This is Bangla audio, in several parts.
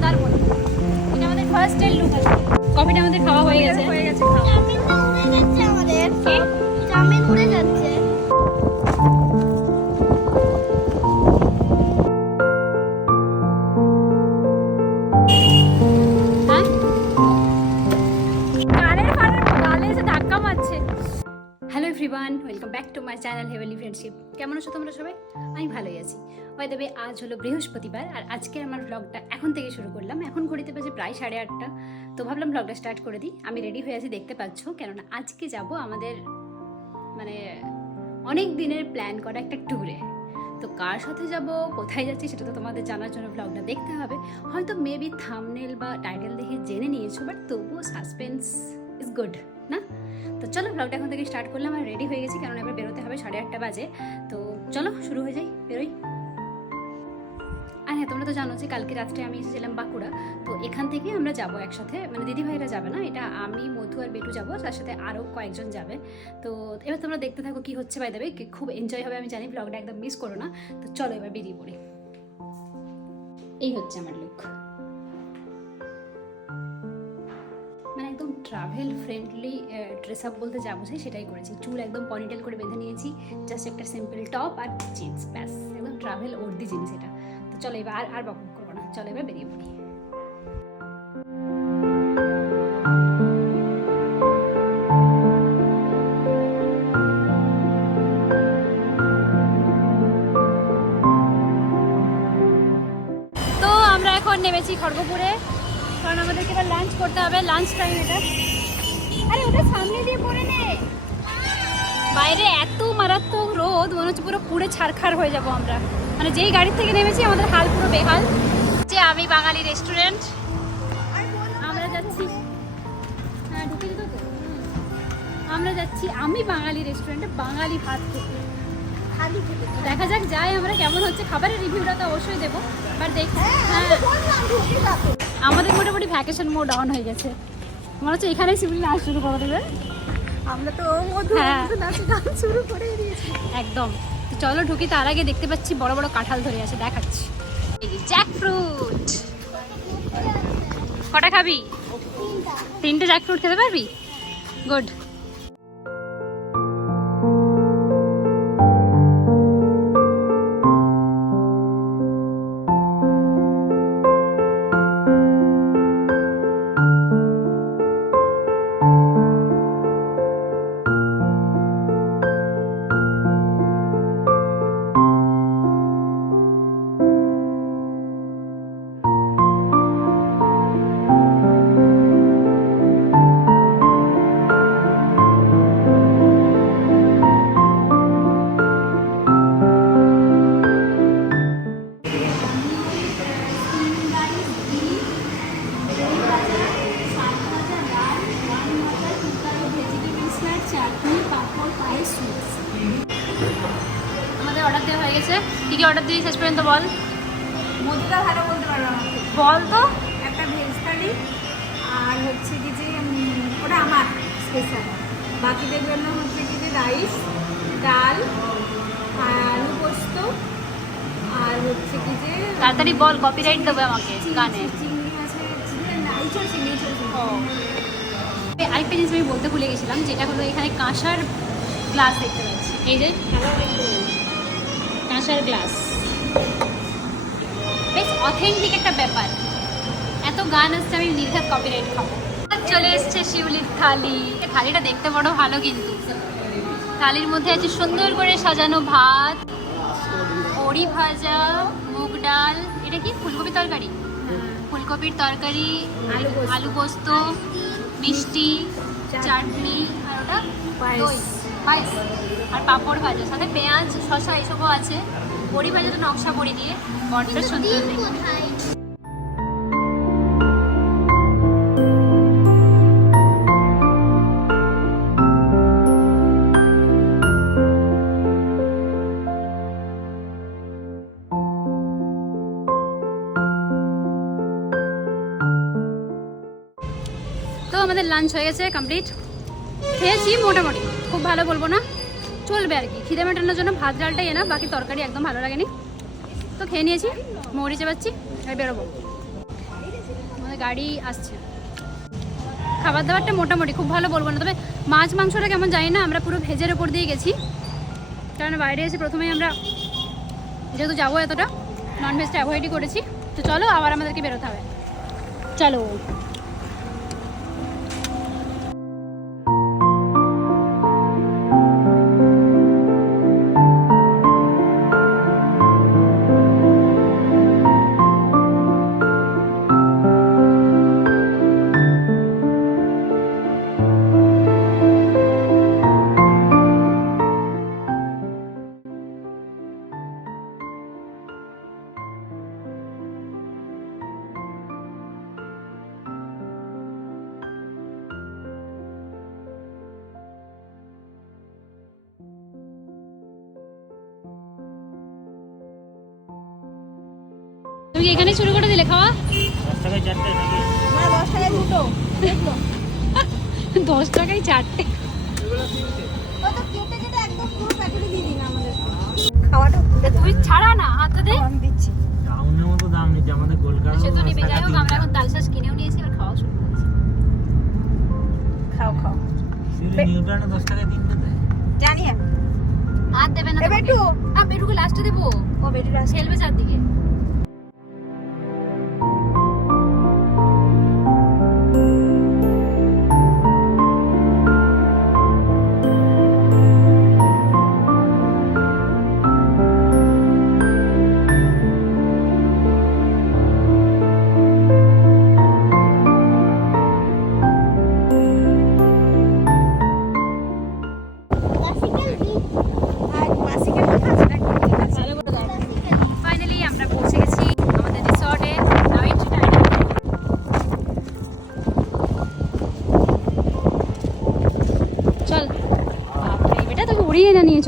মন্দারমণি এটা আমাদের ফার্স্ট এর লুক আছে কফিটা আমাদের খাওয়া হয়ে গেছে হয়ে গেছে খাওয়া। আমাদের কি? চাউমিন উড়ে যাচ্ছে everyone welcome back to my channel heavenly friendship কেমন আছো তোমরা সবাই? আমি ভালোই আছি। হয় তবে আজ হলো বৃহস্পতিবার, আর আজকে আমার ব্লগটা এখন থেকে শুরু করলাম। এখন ঘড়িতে বাজে প্রায় সাড়ে আটটা। তো ভাবলাম ব্লগটা স্টার্ট করে দিই। আমি রেডি হয়ে আছি, দেখতে পাচ্ছ। কেননা আজকে যাব আমাদের মানে অনেক দিনের প্ল্যান করা একটা ট্যুরে তো কার সাথে যাব, কোথায় যাচ্ছি, সেটা তো তোমাদের জানার জন্য ব্লগটা দেখতে হবে। হয়তো মেবি থামনেল বা টাইটেল দেখে জেনে নিয়েছো বাট তবুও সাসপেন্স ইজ গুড না? তো চলো ব্লগটা এখন থেকে স্টার্ট করলাম আর রেডি হয়ে গেছি কারণ এবার বেরোতে হবে সাড়ে আটটা বাজে। তো চলো, শুরু হয়ে যাই, বেরোই। আর হ্যাঁ তোমরা তো জানো যে কালকে রাত্রে আমি এসেছিলাম বাঁকুড়া, তো এখান থেকে আমরা যাব একসাথে। মানে দিদি ভাইরা যাবে না, এটা আমি, মধু আর বেটু যাব, তার সাথে আরও কয়েকজন যাবে। তো এবার তোমরা দেখতে থাকো কি হচ্ছে বাই দেবে খুব এনজয় হবে, আমি জানি ব্লগটা একদম মিস করো না। তো চলো এবার বেরিয়ে পড়ি। এই হচ্ছে আমার look travel friendly dress up বলতে যা বোঝাই সেটাই করেছি। চুল একদম পনিটেল করে বেঁধে নিয়েছি জাস্ট একটা সিম্পল টপ আর জিন্স ব্যাস। একদম ট্রাভেল ওর্দি জিনিস এটা। তো চলো এবার আর আর বকবক করব না। চলো এবার বেরিয়ে পড়ি। নেমেছি খড়গপুরে। কারণ আমাদেরকে এবার লাঞ্চ করতে হবে লাঞ্চ টাইম এটা। আরে ওটা সামনে দিয়ে পড়ে নে। বাইরে এত মারাত্মক রোদ মনে হচ্ছে পুরো পুড়ে ছারখার হয়ে যাব আমরা। মানে যেই গাড়ি থেকে নেমেছি আমাদের হাল পুরো বেহাল। যে আমি বাঙালি রেস্টুরেন্ট আমরা যাচ্ছি। হ্যাঁ ঢুকে তো? আমরা যাচ্ছি আমি বাঙালি রেস্টুরেন্টে বাঙালি ভাত খেতে। দেখা যাক যাই আমরা কেমন হচ্ছে। খাবারের রিভিউটা তো অবশ্যই দেবো। বাট দেখ। হ্যাঁ। আমাদের মোটামুটি ভ্যাকেশন মোড অন হয়ে গেছে। মনে হচ্ছে এখানেই সিভিল নাচ শুরু করে দেবে। আমরা তো হ্যাঁ। শুরু করে দিয়েছি। একদম। তো চলো ঢুকি তার আগে দেখতে পাচ্ছি বড় বড় কাঁঠাল ধরে আছে দেখাচ্ছি। জ্যাক ফ্রুট কটা খাবি? তিনটে জ্যাক ফ্রুট খেতে পারবি? গুড শেষ পর্যন্ত বল। মধুটা ভালো বলতে পারব বল তো। একটা ভেজ থালি আর হচ্ছে কি যে ওটা আমার স্পেশাল বাকিদের জন্য হচ্ছে কি যে রাইস ডাল আলু পোস্ত আর হচ্ছে কি যে তাড়াতাড়ি বল কপিরাইট দেবে আমাকে গানে। চিংড়ি মাছের চিংড়ি আরেকটা জিনিস আমি বলতে ভুলে গেছিলাম যেটা হলো এখানে কাঁসার গ্লাস দেখতে পাচ্ছি। এই যে কাঁসার গ্লাস বেশ অথেন্টিক একটা ব্যাপার। এত গান আসছে আমি নির্ঘাত কপিরাইট খাব। চলে এসছে শিউলির থালি। থালিটা দেখতে বড় ভালো কিন্তু। থালির মধ্যে আছে সুন্দর করে সাজানো ভাত বড়ি ভাজা মুগ ডাল। এটা কি? ফুলকপি তরকারি? ফুলকপির তরকারি আলু পোস্ত। আলু পোস্ত মিষ্টি চাটনি। আর ওটা। দই। পায়েস। আর পাঁপড় ভাজা। সাথে পেঁয়াজ শসা এসবও আছে। ভাজা তো নকশা বড়ি দিয়ে বড্ড সুন্দর। তো আমাদের লাঞ্চ হয়ে গেছে কমপ্লিট খেয়েছি মোটামুটি। খুব ভালো বলব না। চলবে আর কি। খিদে মেটানোর জন্য ভাত, ডালটাই এনা বাকি তরকারি একদম ভালো লাগেনি। তো খেয়ে নিয়েছি, মৌরি চাপাচ্ছি আর বেরোবো। আমাদের গাড়ি আসছে। খাবার দাবারটা মোটামুটি, খুব ভালো বলব না। তবে মাছ, মাংসটা কেমন জানি না, আমরা পুরো ভেজের ওপর দিয়ে গেছি। কারণ বাইরে এসে প্রথমেই আমরা, যেহেতু যাব এতটা ননভেজটা অ্যাভয়েডই করেছি। তো চলো, আবার আমাদেরকে বেরোতে হবে। চলো। তুমি কি এখানেই শুরু করে দিলে খাওয়া? দশ টাকায় দুটো। দশ টাকায় চারটে। তুই ছাড়া না হাতে দে। দিচ্ছি। টাউনের মতো দাম নিচ্ছে আমাদের কলকাতা সে তো নেবে যাই হোক আমরা এখন তালশাস কিনেও নিয়েছি আর খাওয়া শুরু করেছি। খাও খাও। নিউটনে দশ টাকায় তিনটে দেয় জানি আমি। আর দেবে না এবার একটু। লাস্টে দেবো। ও বেটি খেলবে চারদিকে।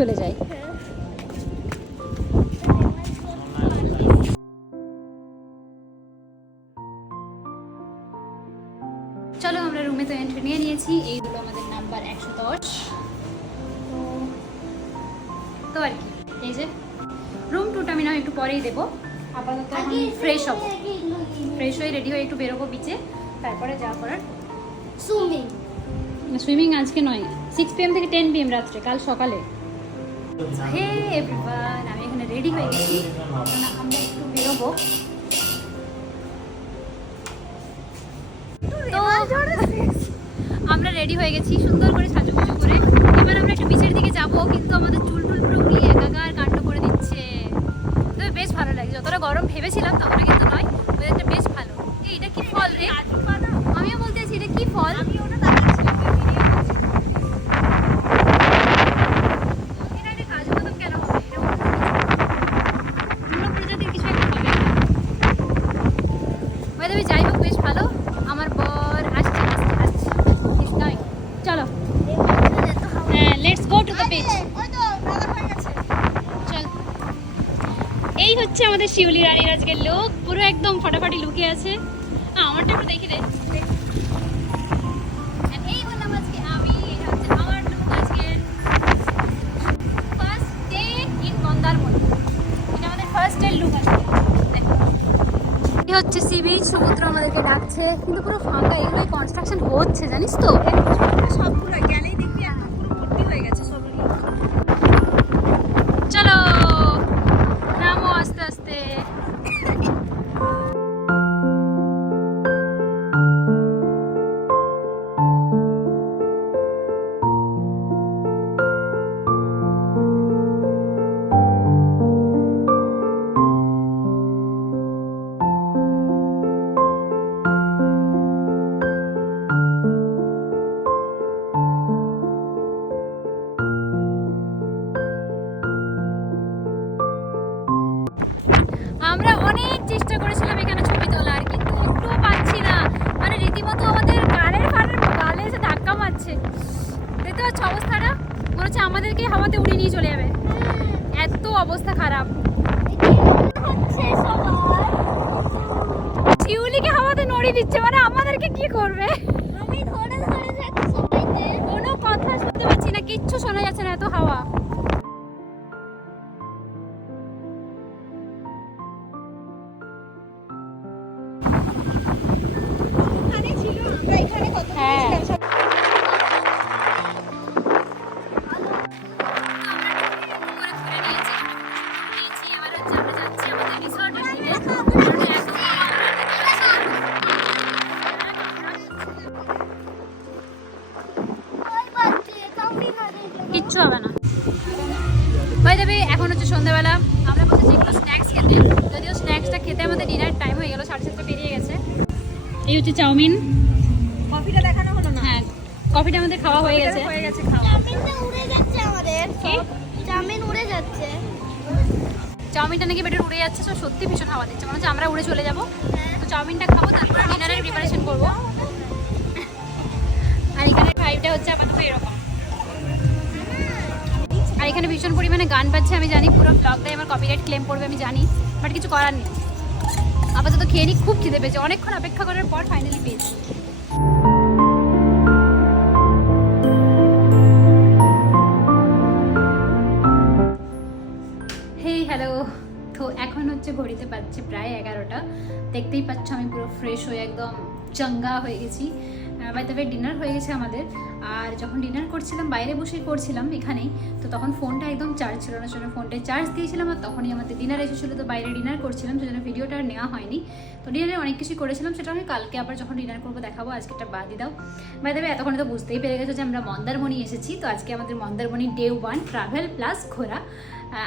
চলে যায় চলো আমরা রুমে তো এন্ট্রি নিয়ে নিয়েছি। এই হলো আমাদের নাম্বার একশো দশ। তো আর কি এই যে। রুম টুটা আমি না একটু পরেই দেবো। আপাতত এখন ফ্রেশ হব ফ্রেশ হয়ে রেডি হয়ে একটু বেরোবো বিচে তারপরে যা করার। সুইমিং সুইমিং আজকে নয়। সিক্স পিএম থেকে টেন পিএম রাত্রে কাল সকালে। হে এভরিওয়ান আমি এখানে রেডি হয়ে গেছি। আমরা একটু বেরোবো। আমরা রেডি হয়ে গেছি সুন্দর করে সাজুগুজু করে। এবার আমরা একটু বিচের দিকে যাব কিন্তু আমাদের চুল টুল পুরো উড়িয়ে একাকার কাণ্ড করে দিচ্ছে। তবে বেশ ভালো লাগে যতটা গরম ভেবেছিলাম ততটা কিন্তু নয় ওয়েদারটা বেশ ভালো। এটা কি ফল রে? আমিও বলতে চাইছি এটা কি ফল? শিউলি রানীর আজকের লোক পুরো একদম ফাটাফাটি লুকে আছে। আমারটা একটু দেখি দে। আজকে আজকে। আজকে। হচ্ছে সি বিচ সমুদ্র আমাদেরকে ডাকছে। কিন্তু পুরো ফাঁকা এগুলোই কনস্ট্রাকশন হচ্ছে জানিস তো? সবগুলো অবস্থা খারাপ। শিউলিকে হাওয়াতে নড়িয়ে দিচ্ছে মানে আমাদেরকে কি করবে? কোনো কথা শুনতে পাচ্ছি না, কিচ্ছু শোনা যাচ্ছে না এত হাওয়া। যদিও স্ন্যাক্সটা খেতে আমাদের ডিনার টাইম হয়ে গেল সাড়ে সাতটা পেরিয়ে গেছে। এই হচ্ছে চাউমিন। কফিটা দেখানো হলো না? হ্যাঁ কফিটা আমাদের খাওয়া হয়ে গেছে। হয়ে গেছে খাওয়া। উড়ে যাচ্ছে আমাদের। চাউমিন উড়ে যাচ্ছে। চাউমিনটা নাকি বেটার উড়ে যাচ্ছে সো সত্যি ভীষণ হাওয়া দিচ্ছে। মনে হচ্ছে আমরা উড়ে চলে যাব। হ্যাঁ। তো চাউমিনটা খাব তারপর ডিনারের প্রিপারেশন করব। আর এখানে ফাইভটা হচ্ছে আমাদের এরকম। এখানে ভীষণ পরিমাণে গান পাচ্ছে আমি জানি পুরো ব্লগটাই আমার কপিরাইট ক্লেম করবে, আমি জানি বাট কিছু করার নেই। আপাতত খেয়ে নিই, খুব খিদে পেয়েছে। অনেকক্ষণ অপেক্ষা করার পর ফাইনালি পেয়েছি। হে হ্যালো এখন হচ্ছে ঘড়িতে পাচ্ছে প্রায় এগারোটা। দেখতেই পাচ্ছ আমি পুরো ফ্রেশ হয়ে একদম চাঙ্গা হয়ে গেছি। বাই তবে ডিনার হয়ে গেছে আমাদের। আর যখন ডিনার করছিলাম, বাইরে বসেই করছিলাম এখানেই, তো তখন ফোনটা একদম চার্জ ছিল না, সেজন্য ফোনটায় চার্জ দিয়েছিলাম আর তখনই আমাদের ডিনার এসেছিল, তো বাইরে ডিনার করছিলাম, সেজন্য ভিডিওটা আর নেওয়া হয়নি। তো ডিনারে অনেক কিছুই করেছিলাম, সেটা আমি কালকে আবার যখন ডিনার করব দেখাবো আজকে একটা বাদই দাও। বাই দেবে এতক্ষণে তো বুঝতেই পেরে গেছো যে আমরা মন্দারমণি এসেছি, তো আজকে আমাদের Mandarmani day one travel plus ঘোরা।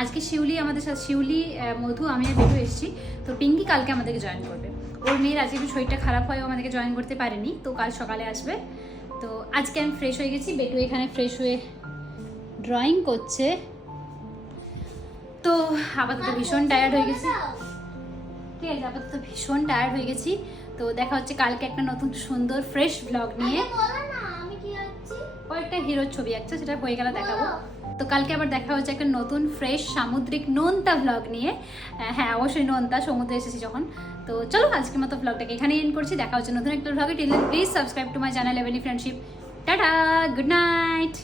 আজকে শিউলি আমাদের সাথে, শিউলি মধু, আমি আর বেটু এসেছি, তো পিঙ্কি কালকে আমাদেরকে জয়েন করবে। ওর মেয়ের আজকে একটু শরীরটা খারাপ হয় ও আমাদেরকে জয়েন করতে পারেনি তো কাল সকালে আসবে। তো আজকে আমি ফ্রেশ হয়ে গেছি বেটু এখানে ফ্রেশ হয়ে ড্রয়িং করছে। তো আপাতত ভীষণ টায়ার্ড হয়ে গেছি। ঠিক আছে আপাতত ভীষণ টায়ার্ড হয়ে গেছি। তো দেখা হচ্ছে কালকে একটা নতুন সুন্দর ফ্রেশ ব্লগ নিয়ে। আছি? কয়েকটা হিরোর ছবি আঁকছে সেটা হয়ে গেলে দেখাবো। তো কালকে আবার দেখা হচ্ছে একটা নতুন ফ্রেশ সামুদ্রিক নোনতা ভ্লগ নিয়ে। হ্যাঁ অবশ্যই নোনতা সমুদ্রে এসেছি যখন। তো চলো আজকের মতো ব্লগটাকে এখানে এন্ড করছি। দেখা হচ্ছে নতুন একটা ব্লগে till please subscribe to my channel এভেনি friendship tata good night